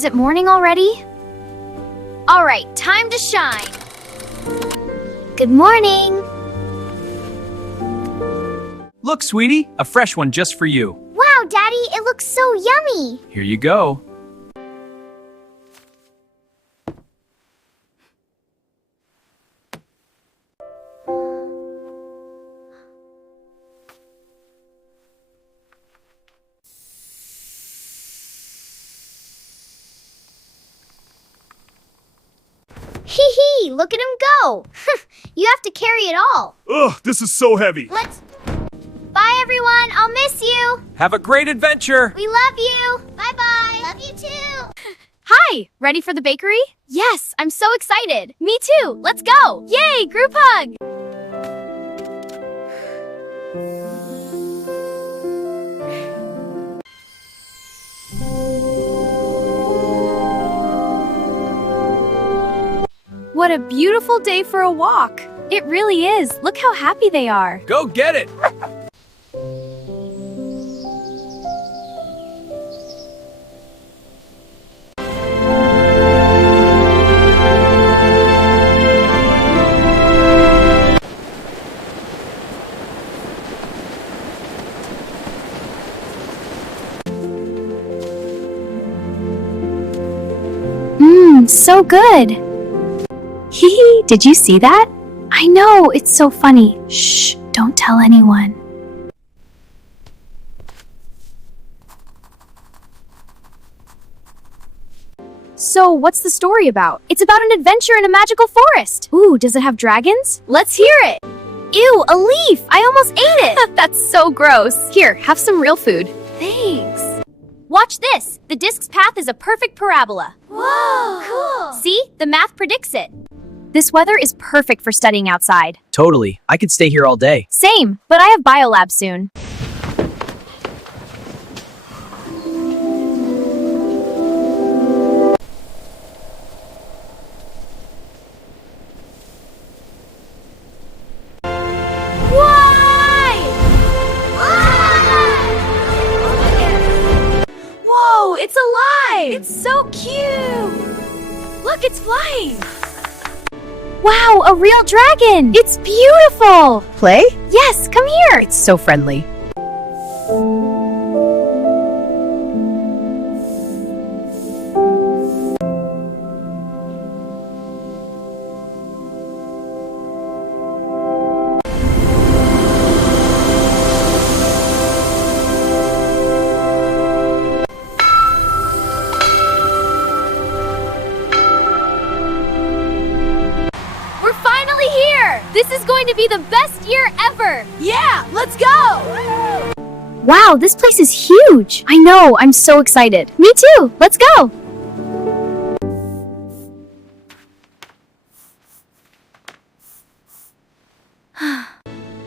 Is it morning already? All right, time to shine. Good morning. Look, sweetie, a fresh one just for you. Wow, Daddy, it looks so yummy. Here you go. Hee hee, look at him go. You have to carry it all. Ugh, this is so heavy. Bye, everyone. I'll miss you. Have a great adventure. We love you. Bye-bye. Love you too. Hi, ready for the bakery? Yes, I'm so excited. Me too. Let's go. Yay, group hug. What a beautiful day for a walk. It really is. Look how happy they are. Go get it. So good. Hee, did you see that? I know, it's so funny. Shh, don't tell anyone. So, what's the story about? It's about an adventure in a magical forest. Ooh, does it have dragons? Let's hear it. Ew, a leaf! I almost ate it! That's so gross. Here, have some real food. Thanks. Watch this! The disk's path is a perfect parabola. Whoa! Cool! See? The math predicts it. This weather is perfect for studying outside. Totally. I could stay here all day. Same, but I have biolab soon. Whoa, it's alive! It's so cute! Look, it's flying! Wow, a real dragon! It's beautiful! Play? Yes, come here! It's so friendly. This is going to be the best year ever! Yeah, let's go! Wow, this place is huge! I know, I'm so excited. Me too! Let's go!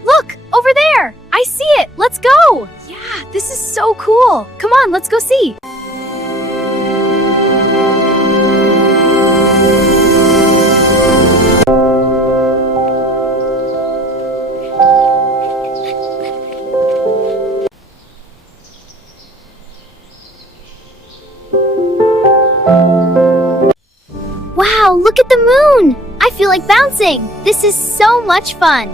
Look! Over there! I see it! Let's go! Yeah, this is so cool! Come on, let's go see! Wow, look at the moon! I feel like bouncing! This is so much fun!